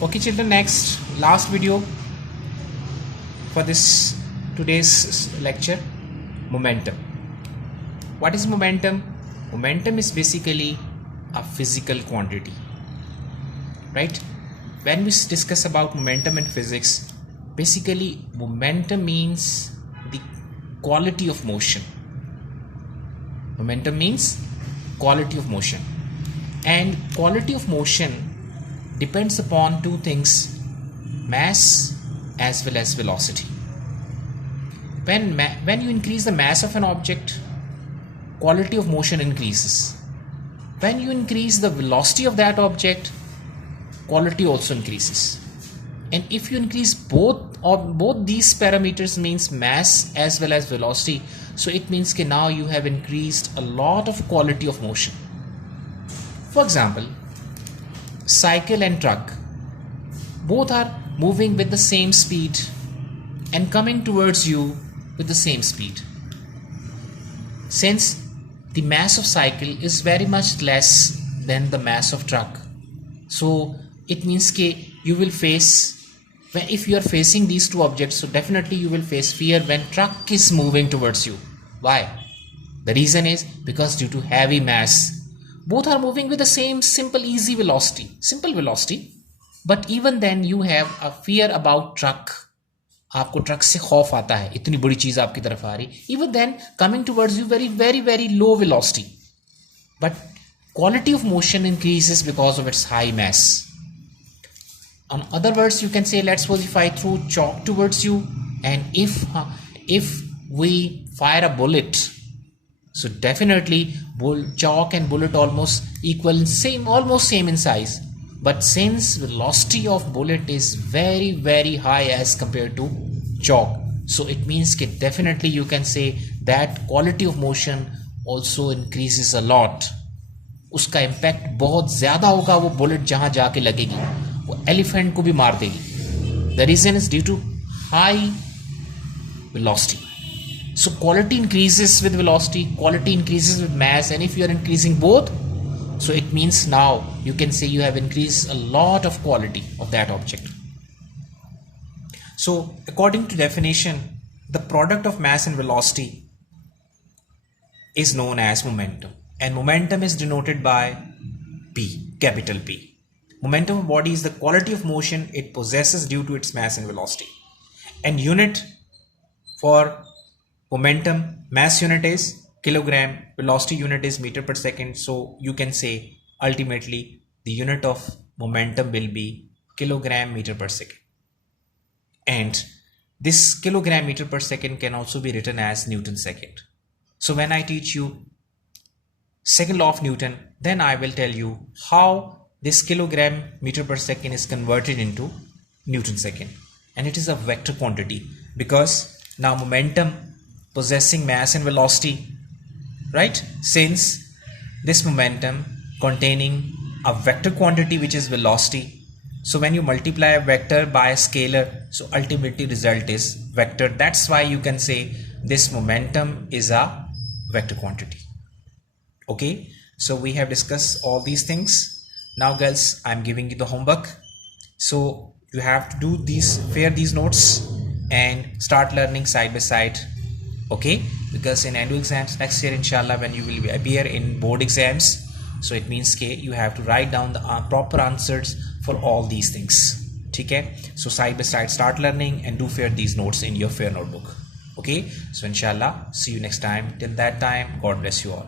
Okay children, next last video for this today's lecture, momentum. What is momentum? Momentum is basically a physical quantity, right? When we discuss about momentum in physics, basically momentum means the quality of motion. Momentum means quality of motion, and quality of motion depends upon two things: mass as well as velocity. When you increase the mass of an object, quality of motion increases. When you increase the velocity of that object, quality also increases. And if you increase both these parameters, means mass as well as velocity, so it means that now you have increased a lot of quality of motion. For example, cycle and truck, both are moving with the same speed and coming towards you with the same speed. Since the mass of cycle is very much less than the mass of truck, so it means that you will face, if you are facing these two objects, so definitely you will face fear when truck is moving towards you. Why? The reason is because due to heavy mass, both are moving with the same simple velocity, but even then you have a fear about truck. आपको truck से खौफ आता है, इतनी बड़ी चीज आपकी तरफ आ रही, even then coming towards you very low velocity, but quality of motion increases because of its high mass. In other words, you can say, let's suppose if I throw chalk towards you, and if we fire a bullet, so definitely chalk and bullet almost equal, almost same in size, but since velocity of bullet is very high as compared to chalk, so it means that definitely you can say that quality of motion also increases a lot. उसका impact बहुत ज़्यादा होगा, वो bullet जहाँ जाके लगेगी वो elephant को भी मार देगी. The reason is due to high velocity. So quality increases with velocity, quality increases with mass, and if you are increasing both, so it means now you can say you have increased a lot of quality of that object. So according to definition, the product of mass and velocity is known as momentum, and momentum is denoted by P, capital P. Momentum of body is the quality of motion it possesses due to its mass and velocity. And unit for momentum, mass unit is kilogram, velocity unit is meter per second, so you can say ultimately the unit of momentum will be kilogram meter per second. And this kilogram meter per second can also be written as Newton second. So when I teach you second law of Newton, then I will tell you how this kilogram meter per second is converted into Newton second. And it is a vector quantity, because now momentum possessing mass and velocity, right? Since this momentum containing a vector quantity which is velocity, so when you multiply a vector by a scalar, so ultimately result is vector. That's why you can say this momentum is a vector quantity. Okay, so we have discussed all these things. Now girls, I'm giving you the homework, so you have to do fare these notes and start learning side by side. Okay, because in annual exams next year, inshallah, when you will appear in board exams, so it means that you have to write down the proper answers for all these things. Okay, so side by side start learning and do fare these notes in your fare notebook. Okay, so inshallah, see you next time. Till that time, God bless you all.